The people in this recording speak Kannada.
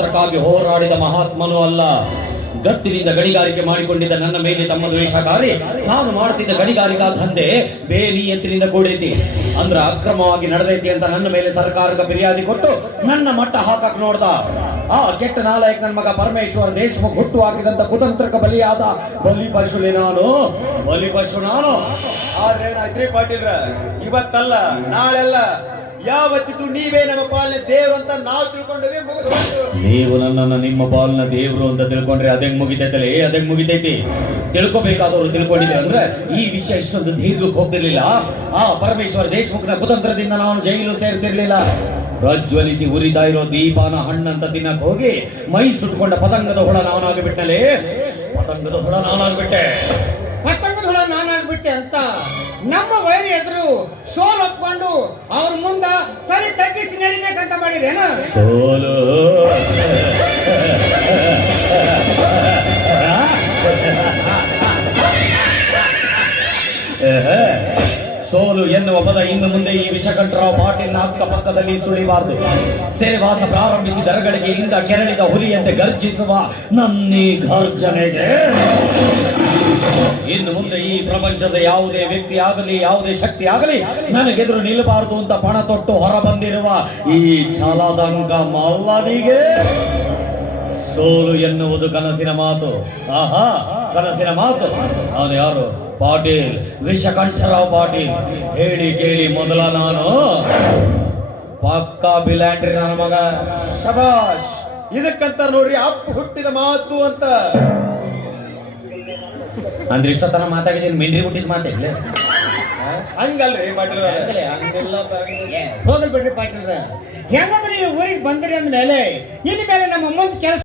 ಸ್ವಾತಂತ್ರ್ಯಕ್ಕಾಗಿ ಹೋರಾಡಿದ ಮಹಾತ್ಮನು ಅಲ್ಲ. ಗತ್ತಿನಿಂದ ಗಣಿಗಾರಿಕೆ ಮಾಡಿಕೊಂಡಿದ್ದ ನನ್ನ ಮೇಲೆ ತಮ್ಮ ದ್ವೇಷಕಾರಿ, ನಾನು ಮಾಡುತ್ತಿದ್ದ ಗಣಿಗಾರಿಕಾ ದಂಧೆ ಬೇನಿಯತ್ತಿನಿಂದ ಕೂಡೈತಿ. ಅಂದ್ರ ಅಕ್ರಮವಾಗಿ ನಡೆದೈತಿ ಅಂತ ನನ್ನ ಮೇಲೆ ಸರ್ಕಾರಕ್ಕೆ ಫಿರ್ಯಾದಿ ಕೊಟ್ಟು ನನ್ನ ಮಟ್ಟ ಹಾಕಕ್ ನೋಡ್ದ. ಆ ಕೆಟ್ಟ ನಾಲಾಯಕ್ ನನ್ನ ಮಗ ಪರಮೇಶ್ವರ ದೇಶಮುಖ್ ಹುಟ್ಟು ಹಾಕಿದಂತ ಕುತಂತ್ರಕ್ಕೆ ಬಲಿಯಾದ. ಬಲಿ ಪಶುಲಿ ನಾನು, ಬಲಿ ಪಶು ನಾನು. ಆದ್ರೆ ಪಾಟೀಲ್ರ, ಇವತ್ತಲ್ಲ, ನಾಳೆಲ್ಲ ಯಾವತ್ತಿದ್ರು ನೀವೇ ನಮ್ಮ ಪಾಲನೆ ದೇವ್ರು ಅಂತ ನಾವು ತಿಳ್ಕೊಂಡೇ ಮುಗಿದು. ನೀವು ನನ್ನನ್ನು ನಿಮ್ಮ ಬಾಲ್ನ ದೇವ್ರು ಅಂತ ತಿಳ್ಕೊಂಡ್ರೆ ಅದಂಗ್ ಮುಗಿತೈತಲ್ಲ ಏ ಅದಂಗ್ ಮುಗಿತೈತಿ? ತಿಳ್ಕೊಬೇಕಾದವರು ತಿಳ್ಕೊಂಡಿದ್ದೆ ಅಂದ್ರೆ ಈ ವಿಷಯ ಇಷ್ಟೊಂದು ದೀರ್ಘಕ್ಕೆ ಹೋಗ್ತಿರ್ಲಿಲ್ಲ. ಆ ಪರಮೇಶ್ವರ ದೇಶಮುಖನ ಕುತಂತ್ರದಿಂದ ನಾನು ಜೈಲು ಸೇರ್ತಿರ್ಲಿಲ್ಲ. ಪ್ರಜ್ವಲಿಸಿ ಉರಿತಾ ಇರೋ ದೀಪಾನ ಹಣ್ಣಂತ ತಿನ್ನಕ್ ಹೋಗಿ ಮೈ ಸುಟ್ಕೊಂಡ ಪತಂಗದ ಹುಳ ನಾನಾಗಿಬಿಟ್ಟಲೆ? ಪತಂಗದ ಹುಳ ನಾನಾಗ್ಬಿಟ್ಟೆ. ನಾನಾಗ್ಬಿಟ್ಟೆ ಅಂತ ನಮ್ಮ ವೈರಿ ಎದುರು ಸೋಲ್ ಒಪ್ಕೊಂಡು ಅವ್ರ ಮುಂದ ತಲೆ ತಗ್ಗಿಸಿ ನಡಿಬೇಕಂತ ಮಾಡಿರೇನ ಸೋಲು. ಸೋಲು ಎನ್ನುವ ಪದ ಇನ್ನು ಮುಂದೆ ಈ ವಿಷಕಂಠರಾವ್ ಪಾಟೀಲ್ನ ಅಕ್ಕಪಕ್ಕದಲ್ಲಿ ಸುಳಿಬಾರದು. ಸೇವಾಸ ಪ್ರಾರಂಭಿಸಿ ದರಗಳಿಗೆ ಇಂದ ಕೆರಳಿದ ಹುಲಿಯಂತೆ ಗರ್ಜಿಸುವ ನನ್ನೀ ಗರ್ಜನೆಗೆ ಇನ್ನು ಮುಂದೆ ಈ ಪ್ರಪಂಚದ ಯಾವುದೇ ವ್ಯಕ್ತಿ ಆಗಲಿ, ಯಾವುದೇ ಶಕ್ತಿ ಆಗಲಿ ನನಗೆದುರು ನಿಲ್ಲಬಾರದು ಅಂತ ಪಣ ತೊಟ್ಟು ಹೊರ ಬಂದಿರುವ ಈ ಛಲದಂಗ ಮಲ್ಲನಿಗೆ ಸೋಲು ಎನ್ನುವುದು ಕನಸಿನ ಮಾತು. ಆಹಾ, ಕನಸಿನ ಮಾತು. ನಾನು ಯಾರು? ಪಾಟೀಲ್, ವಿಷಕಂಠರಾವ್ ಪಾಟೀಲ್. ಹೇಳಿ ಕೇಳಿ ಮೊದಲ ನಾನು. ಪಕ್ಕಾ ಬಿಲ್ಯಾಂಡ್ರಿ ನನ್ನ ಮಗ. ಶಬಾಷ್, ಇದಕ್ಕಂತ ನೋಡ್ರಿ ಅಪ್ಪು ಹುಟ್ಟಿದ ಮಾತು ಅಂತ. ಅಂದ್ರೆ ಇಷ್ಟೊತ್ತನ ಮಾತಾಡಿದ್ದೀನಿ ಮಿಲ್ರಿ ಹುಟ್ಟಿದ ಮಾತಾಡ್ಲಿ ಹಂಗಲ್ರಿ ಪಾಟೀಲ್ ಹೋಗಲ್ ಬಿಡ್ರಿ ಪಾಟೀಲ್ರ. ಹೆಂಗಂದ್ರೆ ನೀವು ಊರಿಗೆ ಬಂದ್ರಿ ಅಂದ್ಮೇಲೆ ಇಲ್ಲಿ ಮೇಲೆ ನಮ್ಮ ಮುಂದೆ ಕೆಲಸ